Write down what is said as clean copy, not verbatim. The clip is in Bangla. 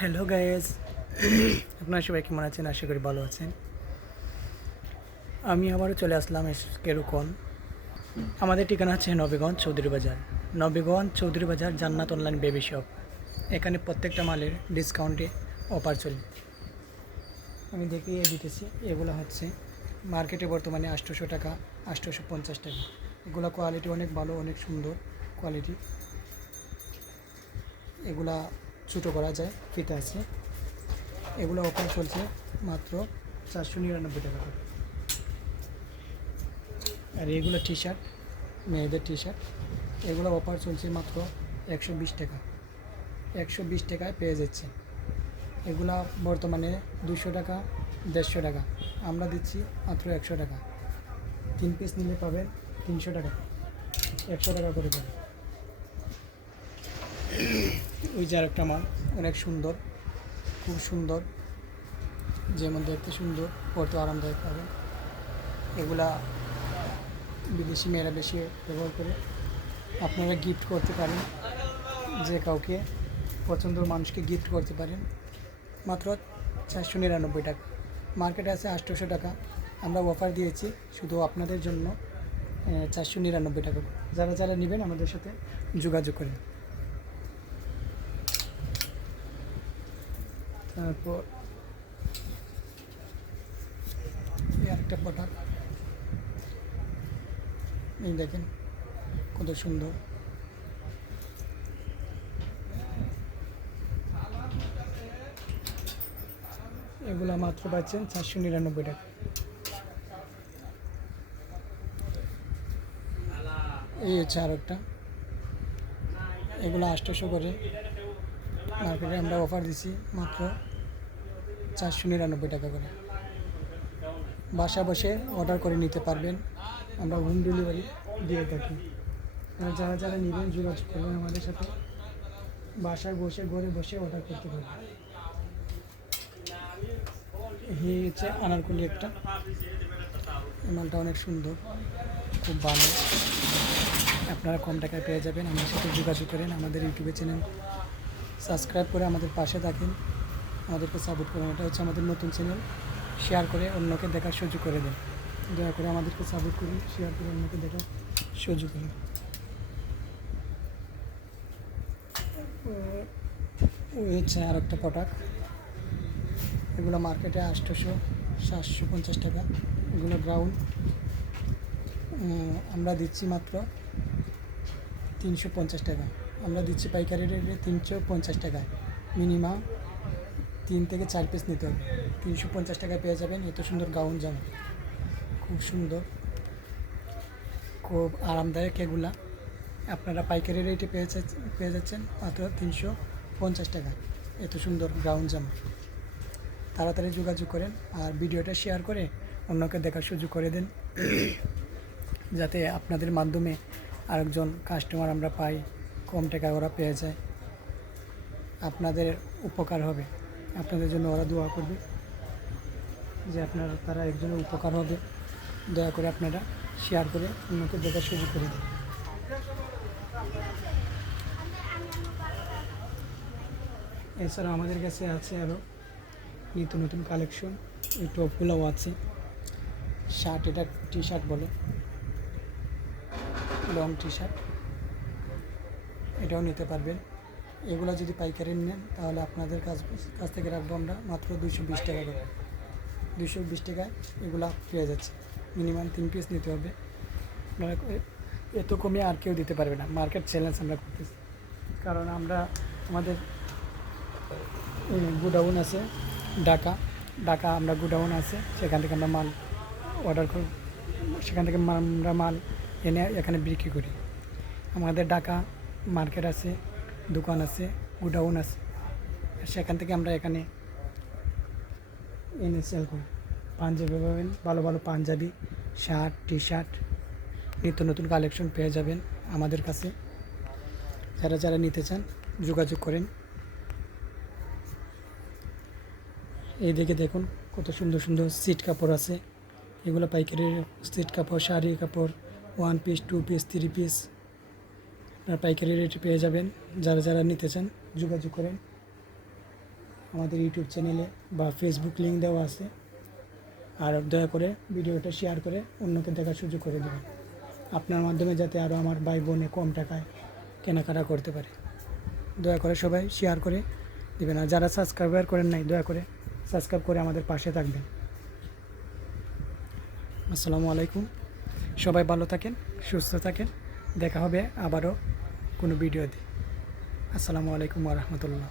হ্যালো গাইস, আপনারা সবাই কেমন আছেন? আশা করি ভালো আছেন। আমি আবারও চলে আসলাম কেরুকন। আমাদের ঠিকানা হচ্ছে নবীগঞ্জ চৌধুরী বাজার। নবীগঞ্জ চৌধুরী বাজার জান্নাত অনলাইন বেবি শপ। এখানে প্রত্যেকটা মালের ডিসকাউন্টে অফার চলে। আমি দেখিয়ে দিতেছি। এগুলো হচ্ছে মার্কেটে বর্তমানে 800 টাকা, 850 টাকা। এগুলো কোয়ালিটি অনেক ভালো, অনেক সুন্দর কোয়ালিটি। এগুলা ছোটো করা যায়, ফিতে আছে। এগুলো অফার চলছে মাত্র 499 টাকা করে। আর এগুলো টি শার্ট, মেয়েদের টি শার্ট, এগুলো অফার চলছে মাত্র 120 টাকা। 120 টাকায় পেয়ে যাচ্ছে। এগুলা বর্তমানে 200 টাকা, 150 টাকা। আমরা দিচ্ছি মাত্র 100 টাকা। 3 পিস নিলে পাবেন 300 টাকা, 100 টাকা করে পাবেন। ওই যে আরেকটা মাল, অনেক সুন্দর, খুব সুন্দর, যেমন দেখতে সুন্দর, পরতে আরামদায়ক পাবেন। এগুলা বিদেশি মেয়েরা বেশি ব্যবহার করে। আপনারা গিফট করতে পারেন, যে কাউকে পছন্দের মানুষকে গিফট করতে পারেন। মাত্র 499 টাকা। মার্কেটে আছে 800 টাকা। আমরা অফার দিয়েছি শুধু আপনাদের জন্য 499 টাকা। যারা যারা নেবেন আমাদের সাথে যোগাযোগ করেন। তারপর একটা প্রোডাক্ট, এই দেখেন কত সুন্দর। এগুলো মাত্র পাচ্ছেন 499 টাকা। এই হচ্ছে আর একটা, এগুলো 800 করে। মার্কেটে আমরা অফার দিচ্ছি মাত্র 499 টাকা করে। বাসা বসে অর্ডার করে নিতে পারবেন, আমরা হোম ডেলিভারি দিয়ে থাকি। যারা যারা নেবেন যোগাযোগ করবেন আমাদের সাথে। বাসায় বসে ঘরে বসে অর্ডার করতে পারবেন। এই হচ্ছে আনারকলি একটা, এই মালটা অনেক সুন্দর, খুব ভালো। আপনারা কম টাকায় পেয়ে যাবেন। আমাদের সাথে যোগাযোগ করেন। আমাদের ইউটিউবে চ্যানেল সাবস্ক্রাইব করে আমাদের পাশে থাকেন, আমাদেরকে সাপোর্ট করেন। এটা হচ্ছে আমাদের নতুন চ্যানেল। শেয়ার করে অন্যকে দেখার সুযোগ করে দেন। দয়া করে আমাদেরকে সাপোর্ট করুন, শেয়ার করে অন্যকে দেখার সুযোগ করুন। ওই হচ্ছে আর একটা প্রোডাক্ট, এগুলো মার্কেটে 800, 750 টাকা। এগুলো গ্রাউন্ড, আমরা দিচ্ছি মাত্র 350 টাকা। আমরা দিচ্ছি পাইকারি রেটে 350 টাকায়। মিনিমাম 3 থেকে 4 পিস নিতে হবে। 350 টাকায় পেয়ে যাবেন এত সুন্দর গাউন জামা, খুব সুন্দর, খুব আরামদায়ক। এগুলা আপনারা পাইকারি রেটে পেয়ে যাচ্ছেন মাত্র 350 টাকা। এত সুন্দর গাউন জামা, তাড়াতাড়ি যোগাযোগ করেন। আর ভিডিওটা শেয়ার করে অন্যকে দেখার সুযোগ করে দেন, যাতে আপনাদের মাধ্যমে আরেকজন কাস্টমার আমরা পাই, কম টাকায় ওরা পেয়ে যায়। আপনাদের উপকার হবে, আপনাদের জন্য ওরা দোয়া করবে যে তারা একজনের উপকার হবে। দয়া করে আপনারা শেয়ার করে অন্যকে দেখার সুযোগ করে দিন। এছাড়া আমাদের কাছে আছে আরও নিত্য নতুন কালেকশন। এই টপগুলোও আছে, শার্ট, এটা টি শার্ট বলে, লং টি শার্ট, এটাও নিতে পারবেন। এগুলো যদি পাইকারি নেন তাহলে আপনাদের কাছ থেকে রাখবো আমরা মাত্র 220 টাকা করে। 220 টাকায় এগুলো পেয়ে যাচ্ছে। মিনিমাম 3 পিস নিতে হবে। আপনারা এত কমে আর কেউ দিতে পারবে না। মার্কেট চ্যালেঞ্জ আমরা করতেছি, কারণ আমাদের গুডাউন আছে ঢাকা আমরা গুডাউন আছে, সেখান থেকে আমরা মাল অর্ডার করি, সেখান থেকে আমরা মাল এনে এখানে বিক্রি করি। আমাদের ঢাকা মার্কেট আছে, দোকান আছে, গুডাউন আছে, সেখান থেকে আমরা এখানে এনে সেল করি। পাঞ্জাবি পাবেন, ভালো ভালো পাঞ্জাবি, শার্ট, টি শার্ট, নিত্য নতুন কালেকশন পেয়ে যাবেন আমাদের কাছে। যারা যারা নিতে চান যোগাযোগ করেন। এই দিকে দেখুন কত সুন্দর সুন্দর সিট কাপড় আছে। এগুলো পাইকারি সিট কাপড়, শাড়ি কাপড়, 1 পিস, 2 পিস, 3 পিস আপনারা পাইকারি রেটে পেয়ে যাবেন। যারা যারা নিতে চান যোগাযোগ করেন। আমাদের ইউটিউব চ্যানেলে বা ফেসবুক লিঙ্ক দেওয়া আছে। আর দয়া করে ভিডিওটা শেয়ার করে অন্যকে দেখার সুযোগ করে দেবেন, আপনার মাধ্যমে যাতে আরও আমার ভাই বোনে কম টাকায় কেনাকাটা করতে পারে। দয়া করে সবাই শেয়ার করে দেবেন, আর যারা সাবস্ক্রাইবার করেন নাই দয়া করে সাবস্ক্রাইব করে আমাদের পাশে থাকবেন। আসসালামু আলাইকুম, সবাই ভালো থাকেন, সুস্থ থাকেন, দেখা হবে আবারও কোনো ভিডিওতে। আসসালামু আলাইকুম ওয়া রাহমাতুল্লাহ।